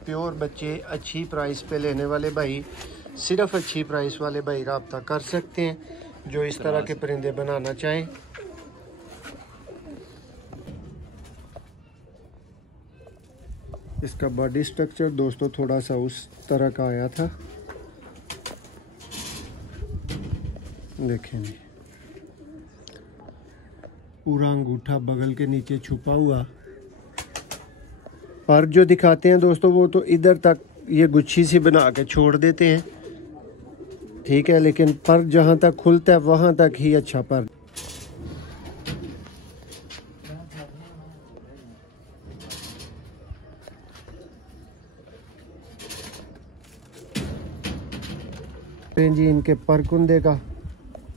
Pure बच्चे अच्छी price पे लेने वाले भाई, सिर्फ अच्छी प्राइस वाले भाई रब्ता कर सकते हैं जो इस तरह के परिंदे बनाना चाहें। इसका बॉडी स्ट्रक्चर दोस्तों थोड़ा सा उस तरह का आया था, देखें जी, पूरा अंगूठा बगल के नीचे छुपा हुआ। पर जो दिखाते हैं दोस्तों वो तो इधर तक ये गुच्छी सी बना के छोड़ देते हैं, ठीक है, लेकिन पर जहाँ तक खुलता है वहाँ तक ही अच्छा पर। जी इनके परकुंदे का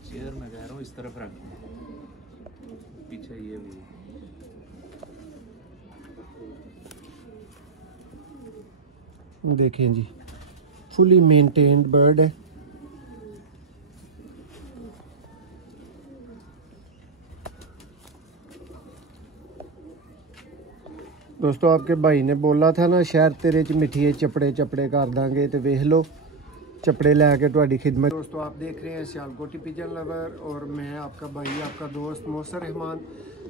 चेयर में कह रहा हूँ इस तरफ रख, पीछे ये भी देखें जी, फुली मेंटेन्ड बर्ड है। दोस्तों आपके भाई ने बोला था ना शहर तेरे च मिठिए चपड़े चपड़े कर देंगे, तो वेख लो चपड़े लैके तुहाडी खिदमत। दोस्तों आप देख रहे हैं सियालकोटी पिजन लवर और मैं आपका भाई आपका दोस्त मोहसिन रहमान।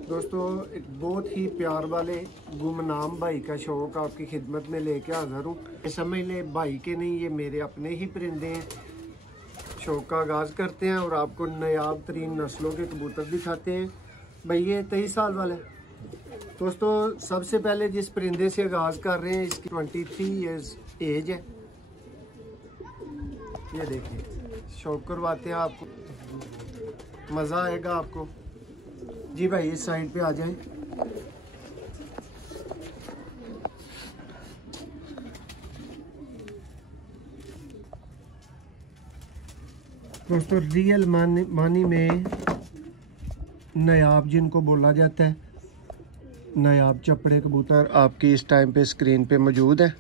दोस्तों एक बहुत ही प्यार वाले गुमनाम भाई का शौक आपकी खिदमत में लेके हाज़िर हूँ। समझ लें भाई के नहीं, ये मेरे अपने ही परिंदे हैं। शौक का आगाज़ करते हैं और आपको नायाब तरीन नस्लों के कबूतर दिखाते हैं। भाई ये 23 साल वाला है। दोस्तों सबसे पहले जिस परिंदे से आगाज़ कर रहे हैं इसकी 23 ईयर्स एज है। ये देखिए शौक करवाते हैं आपको, मज़ा आएगा आपको जी। भाई इस साइड पे आ जाएं। दोस्तों रियल मानी में नायाब जिनको बोला जाता है, नायाब चपड़े कबूतर आपकी इस टाइम पे स्क्रीन पे मौजूद है।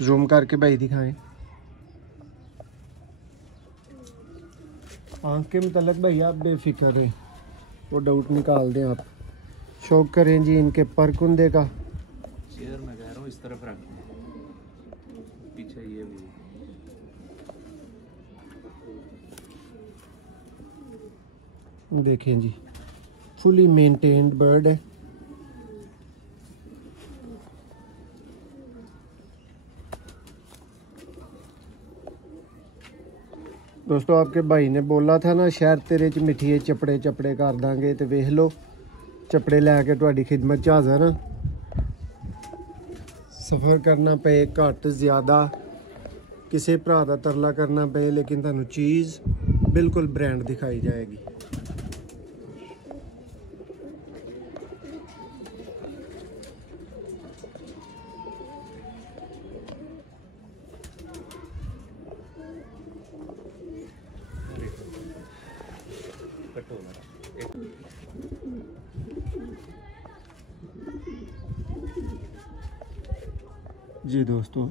जूम करके भाई दिखाएं। आँख के मतलब भाई आप बेफिक्र रहे, वो डाउट निकाल दें आप। शौक करें जी इनके परकुंदे का। चेयर में कह रहा हूँ इस तरफ रख, पीछे ये भी देखें जी, फुली मेंटेन्ड बर्ड है। दोस्तों आपके भाई ने बोला था ना शहर तेरे च मिठिए चपड़े चपड़े कर देंगे, तो वेख लो चपड़े लैके तुहाडी खिदमत च हाज़िर हां। सफ़र करना पे घट ज़्यादा, किसी भरा दा तरला करना पे, लेकिन तुहानू चीज़ बिल्कुल ब्रांड दिखाई जाएगी। जी दोस्तों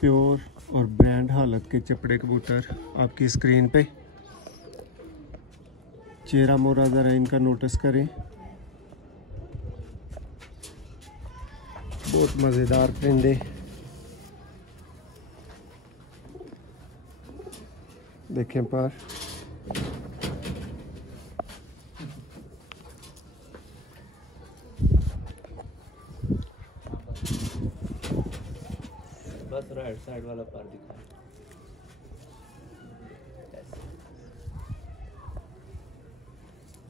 प्योर और ब्रांड हालत के चपड़े कबूतर आपकी स्क्रीन पे। चेहरा मोरा ज़रा इनका नोटिस करें, बहुत मज़ेदार परिंदे। देखें पर बस राइट साइड वाला पार दिखा।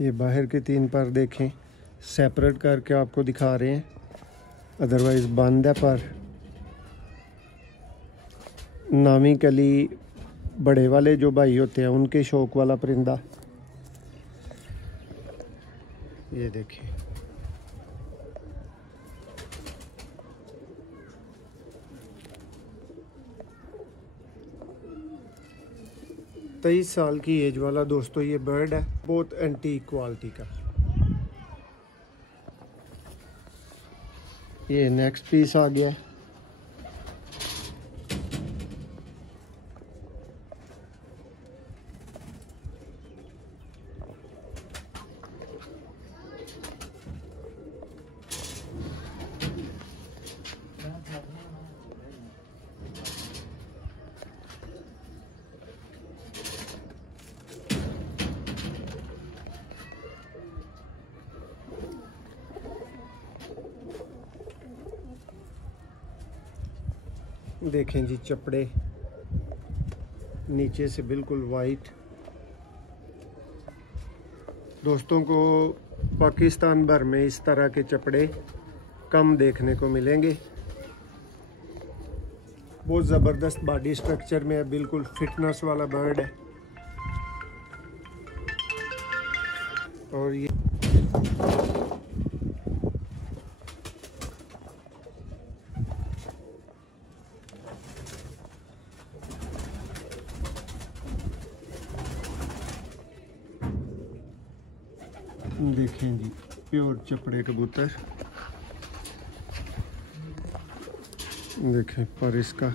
ये बाहर के 3 पर देखें, सेपरेट करके आपको दिखा रहे हैं, अदरवाइज बंद है पर। नामी कली बड़े वाले जो भाई होते हैं उनके शौक वाला परिंदा। ये देखिए तेईस साल की एज वाला दोस्तों ये बर्ड है, बहुत एंटीक क्वालिटी का। ये नेक्स्ट पीस आ गया है। देखें जी चपड़े नीचे से बिल्कुल वाइट। दोस्तों को पाकिस्तान भर में इस तरह के चपड़े कम देखने को मिलेंगे। बहुत ज़बरदस्त बॉडी स्ट्रक्चर में है, बिल्कुल फिटनेस वाला बर्ड है। और ये देखें जी प्योर चपड़े कबूतर। देखें पर इसका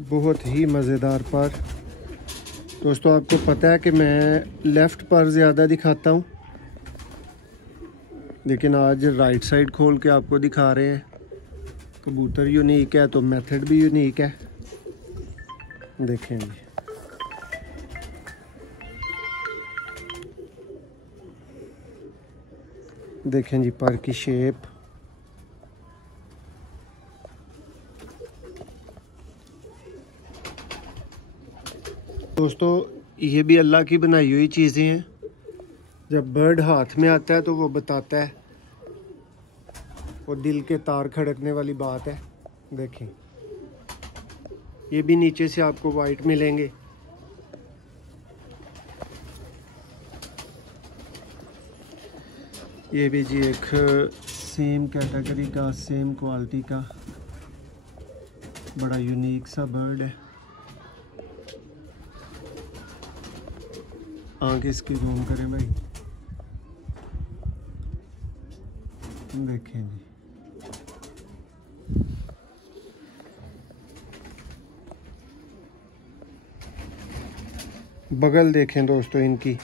बहुत ही मज़ेदार पर। दोस्तों आपको पता है कि मैं लेफ़्ट पर ज़्यादा दिखाता हूँ, लेकिन आज राइट साइड खोल के आपको दिखा रहे हैं। कबूतर यूनिक है तो मेथड भी यूनिक है। देखें जी देखें जी पर की शेप। दोस्तों ये भी अल्लाह की बनाई हुई चीज़ें हैं। जब बर्ड हाथ में आता है तो वो बताता है, वो दिल के तार खड़कने वाली बात है। देखें ये भी नीचे से आपको वाइट मिलेंगे। ये भी जी एक सेम कैटेगरी का, सेम क्वालिटी का बड़ा यूनिक सा बर्ड है। आंख इसकी जूम करें भाई, देखें जी बगल देखें दोस्तों इनकी।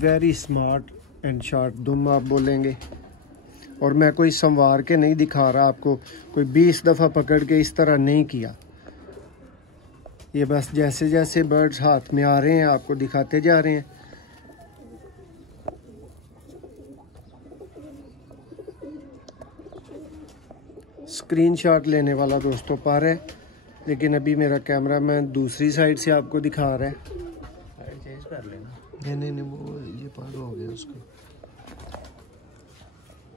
वेरी स्मार्ट एंड शार्प दुम आप बोलेंगे। और मैं कोई संवार के नहीं दिखा रहा आपको, कोई 20 दफ़ा पकड़ के इस तरह नहीं किया। ये बस जैसे जैसे बर्ड्स हाथ में आ रहे हैं आपको दिखाते जा रहे हैं। स्क्रीनशॉट लेने वाला दोस्तों पर है, लेकिन अभी मेरा कैमरा मैन दूसरी साइड से आपको दिखा रहा है। चेंज कर लेना। नहीं वो ये पार हो गया उसको।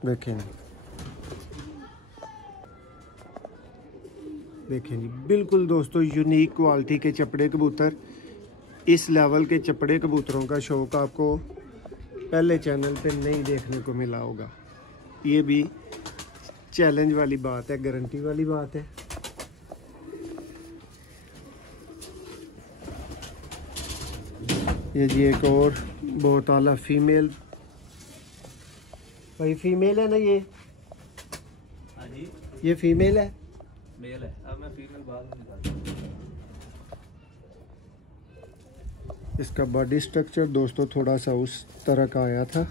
देखें जी बिल्कुल दोस्तों यूनिक क्वालिटी के चपड़े कबूतर। इस लेवल के चपड़े कबूतरों का शौक आपको पहले चैनल पे नहीं देखने को मिला होगा। ये भी चैलेंज वाली बात है, गारंटी वाली बात है। ये जी एक और बहुत आला फीमेल। भाई फीमेल है ना ये? हाँ जी ये फीमेल है, मेल है। अब मैं फीमेल बाद में निकालता हूँ। इसका बॉडी स्ट्रक्चर दोस्तों थोड़ा सा उस तरह का आया था।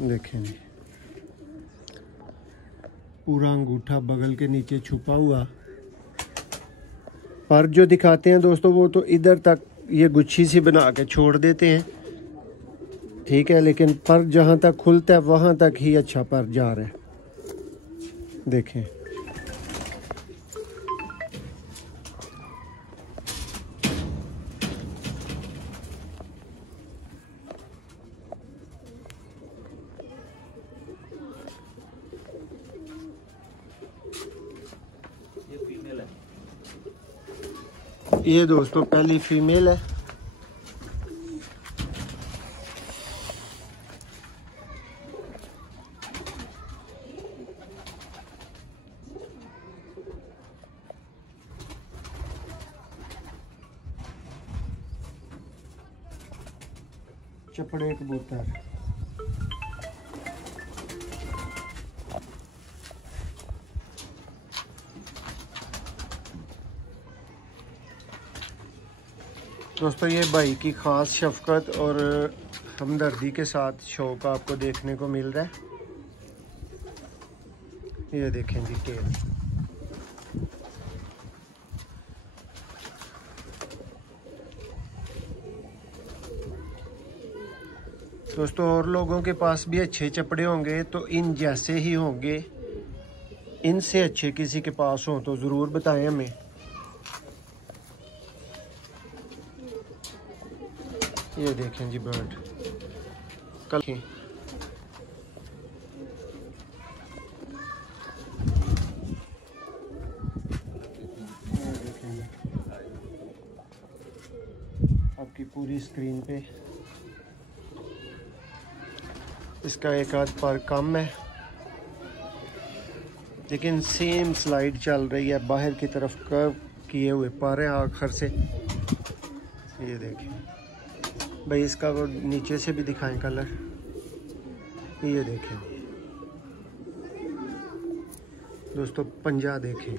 देखें जी पूरा अंगूठा बगल के नीचे छुपा हुआ। पर जो दिखाते हैं दोस्तों वो तो इधर तक ये गुच्छी सी बना के छोड़ देते हैं, ठीक है, लेकिन पर जहाँ तक खुलता है वहाँ तक ही अच्छा पर जा रहा है। देखें ये फीमेल है। ये दोस्तों पहली फीमेल है। चपड़े कबूतर दोस्तों ये भाई की ख़ास शफकत और हमदर्दी के साथ शौक आपको देखने को मिल रहा है। ये देखें जी टेल। दोस्तों और लोगों के पास भी अच्छे चपड़े होंगे तो इन जैसे ही होंगे, इनसे अच्छे किसी के पास हो तो ज़रूर बताएं हमें। ये देखें जी बर्ड कल आपकी पूरी स्क्रीन पे इसका एक आध पर कम है, लेकिन सेम स्लाइड चल रही है, बाहर की तरफ कर्व किए हुए पर हैं आखिर से। ये देखें भाई, इसका वो नीचे से भी दिखाएं कलर। ये देखें दोस्तों, पंजा देखें।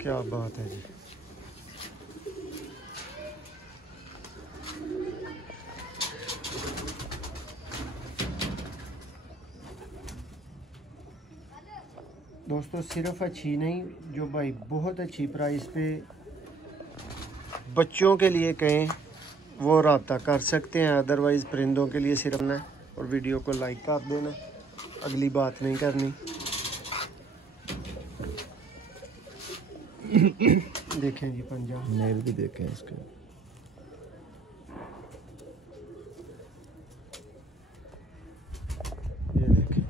क्या बात है जी। दोस्तों सिर्फ अच्छी नहीं, जो भाई बहुत अच्छी प्राइस पे बच्चों के लिए कहें वो रब्ता कर सकते हैं, अदरवाइज़ परिंदों के लिए सिर्फ ना। और वीडियो को लाइक कर देना, अगली बात नहीं करनी। देखें जी पंजा, नेल भी देखें इसके। ये देखें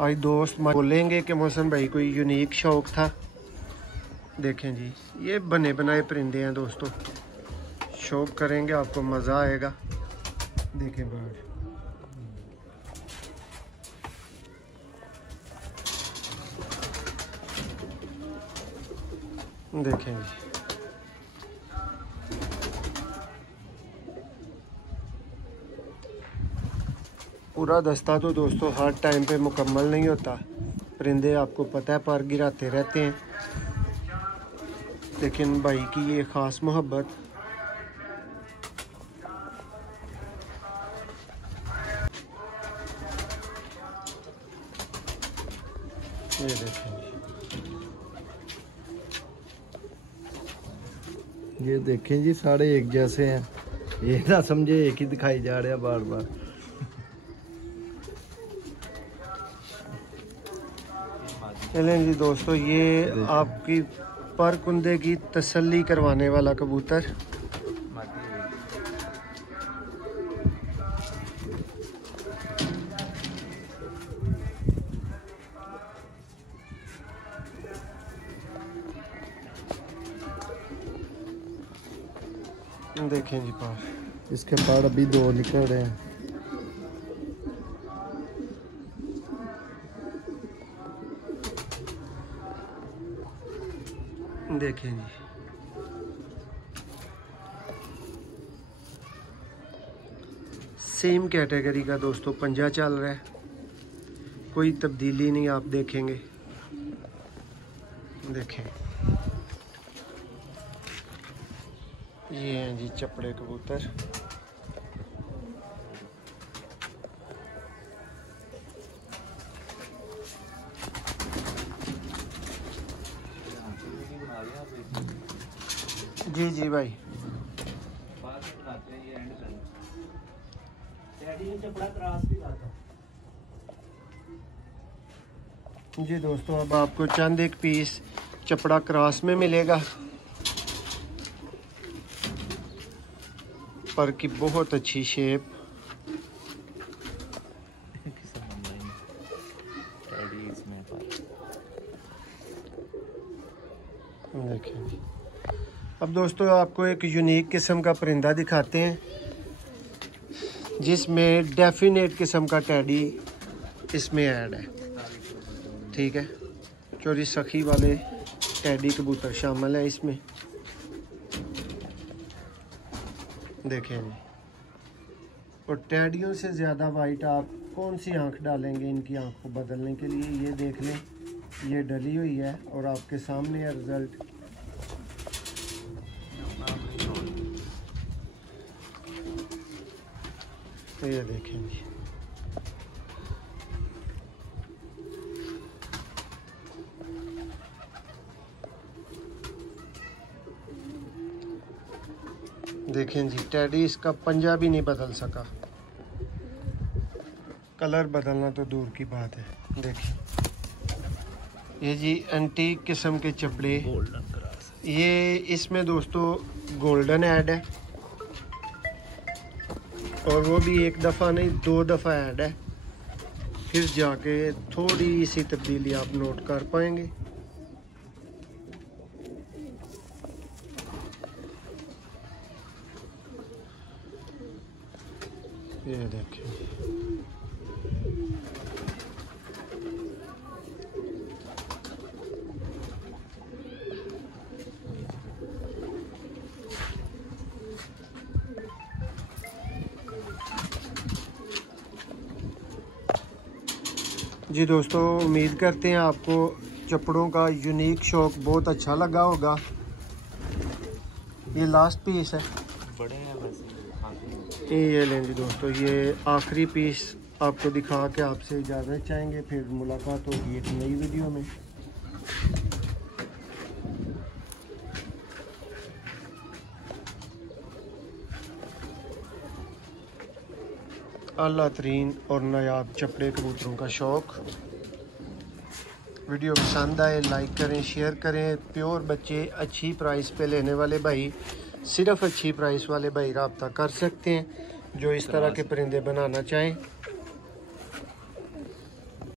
आज दोस्त बोलेंगे कि मौसम भाई कोई यूनिक शौक था। देखें जी, ये बने बनाए परिंदे हैं दोस्तों, शौक करेंगे आपको मज़ा आएगा। देखें बर्ड, देखें जी पूरा दस्ता तो दोस्तों हर टाइम पे मुकम्मल नहीं होता, परिंदे आपको पता है पर गिराते रहते हैं, लेकिन भाई की ये ख़ास मोहब्बत। ये देखें, ये देखें जी, सारे एक जैसे हैं, ये ना समझे एक ही दिखाई जा रहा है बार बार। चलें जी दोस्तों, ये आपकी पर कुंदे की तसल्ली करवाने वाला कबूतर। देखें जी पर, इसके पार अभी दो निकल रहे हैं। देखें जी सेम कैटेगरी का दोस्तों पंजा चल रहा है, कोई तब्दीली नहीं आप देखेंगे। देखें ये हैं जी चपड़े कबूतर। जी जी भाई, जी दोस्तों अब आपको चंद एक पीस चपड़ा क्रॉस में मिलेगा, पर की बहुत अच्छी शेप। देखें अब दोस्तों आपको एक यूनिक किस्म का परिंदा दिखाते हैं, जिसमें डेफिनेट किस्म का टैडी इसमें ऐड है। ठीक है, चोरी सखी वाले टैडी कबूतर शामिल है इसमें। देखें जी, और टैडियों से ज़्यादा वाइट आप कौन सी आंख डालेंगे इनकी आंख को बदलने के लिए। ये देख लें, ये डली हुई है और आपके सामने है रिज़ल्ट। ये देखें जी, देखें जी, टेडी इसका पंजा भी नहीं बदल सका। कलर बदलना तो दूर की बात है। देखिए ये जी एंटीक किस्म के चपड़े, गोल्डन क्रास। ये इसमें दोस्तों गोल्डन ऐड है, और वो भी एक दफ़ा नहीं 2 दफ़ा ऐड है, फिर जाके थोड़ी सी तब्दीली आप नोट कर पाएंगे। ये देखिए जी दोस्तों, उम्मीद करते हैं आपको चपड़ों का यूनिक शौक बहुत अच्छा लगा होगा। ये लास्ट पीस है, बड़े हैं वैसे। ये लें जी दोस्तों, ये आखिरी पीस आपको दिखा के आपसे इजाज़त चाहेंगे, फिर मुलाकात होगी एक नई वीडियो में। आला तरीन और नायाब चपड़े कबूतरों का शौक़। वीडियो पसंद आए लाइक करें, शेयर करें। प्योर बच्चे अच्छी प्राइस पे लेने वाले भाई, सिर्फ अच्छी प्राइस वाले भाई रब्ता कर सकते हैं जो इस तरह के परिंदे बनाना चाहें।